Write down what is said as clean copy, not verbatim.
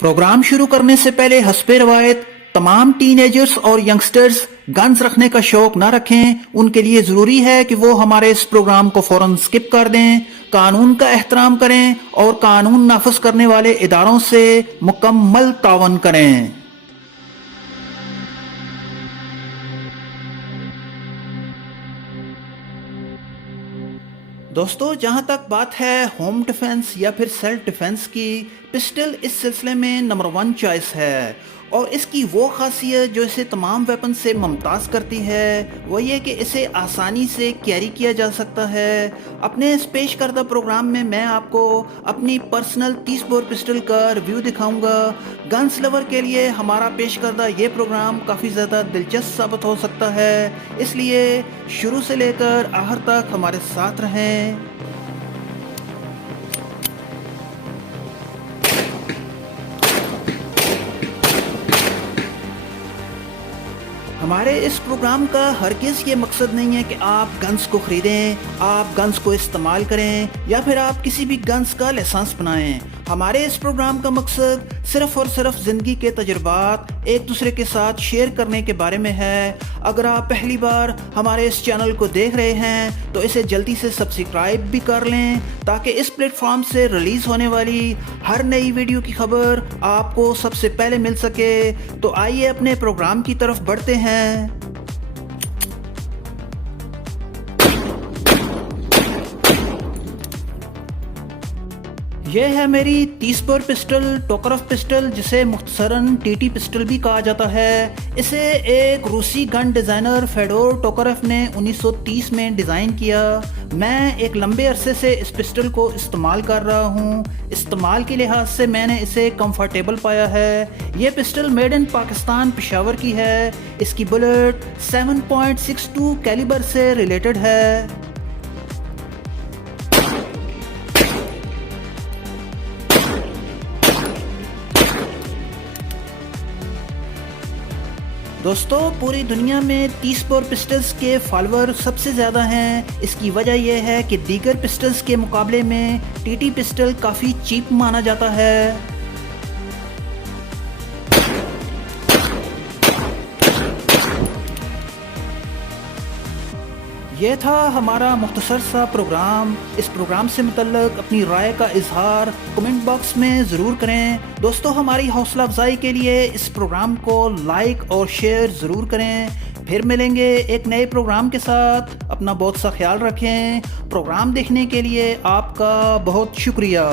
Programme शुरू करने से पहले हस्बे रवायत तमाम टीनेजर्स और यंगस्टर्स गन्स रखने का शौक ना रखें। उनके लिए जरूरी है कि वो हमारे इस प्रोग्राम को फौरन स्किप कर दें, कानून का एहतराम करें और कानून नाफिज करने वाले इदारों से मुकम्मल तावन करें। दोस्तों, जहां तक बात है होम डिफेंस या फिर सेल्फ डिफेंस की, पिस्टल इस सिलसिले में नंबर 1 चॉइस है। और इसकी वो खासियत जो इसे तमाम वेपन से मुमताज़ करती है वो ये कि इसे आसानी से कैरी किया जा सकता है। अपने इस पेश करदा प्रोग्राम में मैं आपको अपनी पर्सनल 30 बोर पिस्टल का रिव्यू दिखाऊंगा। गन्स लवर के लिए हमारा पेश करदा ये प्रोग्राम काफ़ी ज़्यादा दिलचस्प साबित हो सकता है, इसलिए शुरू से लेकर आखिर तक हमारे साथ रहें। हमारे इस प्रोग्राम का हरगिज़ ये मकसद नहीं है कि आप गन्स को ख़रीदें, आप गन्स को इस्तेमाल करें या फिर आप किसी भी गन्स का लाइसेंस बनाएं। हमारे इस प्रोग्राम का मकसद सिर्फ़ और सिर्फ ज़िंदगी के तजुर्बात एक दूसरे के साथ शेयर करने के बारे में है। अगर आप पहली बार हमारे इस चैनल को देख रहे हैं तो इसे जल्दी से सब्सक्राइब भी कर लें ताकि इस प्लेटफॉर्म से रिलीज़ होने वाली हर नई वीडियो की खबर आपको सबसे पहले मिल सके। तो आइए अपने प्रोग्राम की तरफ बढ़ते हैं। यह है मेरी 30 बोर पिस्टल, टोकरफ पिस्टल, जिसे मुख्तसरन टीटी पिस्टल भी कहा जाता है। इसे एक रूसी गन डिज़ाइनर फेडोर टोकरफ ने 1930 में डिज़ाइन किया। मैं एक लंबे अरसे से इस पिस्टल को इस्तेमाल कर रहा हूँ। इस्तेमाल के लिहाज से मैंने इसे कंफर्टेबल पाया है। ये pistol made in Pakistan Peshawar की है। इसकी बुलेट 7.62 कैलिबर से रिलेटेड है। दोस्तों, पूरी दुनिया में 30 बोर पिस्टल्स के फॉलोअर सबसे ज़्यादा हैं। इसकी वजह यह है कि दीगर पिस्टल्स के मुकाबले में टीटी पिस्टल काफ़ी चीप माना जाता है। यह था हमारा मुख्तसर सा प्रोग्राम। इस प्रोग्राम से मुतल्लक अपनी राय का इजहार कमेंट बॉक्स में ज़रूर करें। दोस्तों, हमारी हौसला अफजाई के लिए इस प्रोग्राम को लाइक और शेयर ज़रूर करें। फिर मिलेंगे एक नए प्रोग्राम के साथ। अपना बहुत सा ख्याल रखें। प्रोग्राम देखने के लिए आपका बहुत शुक्रिया।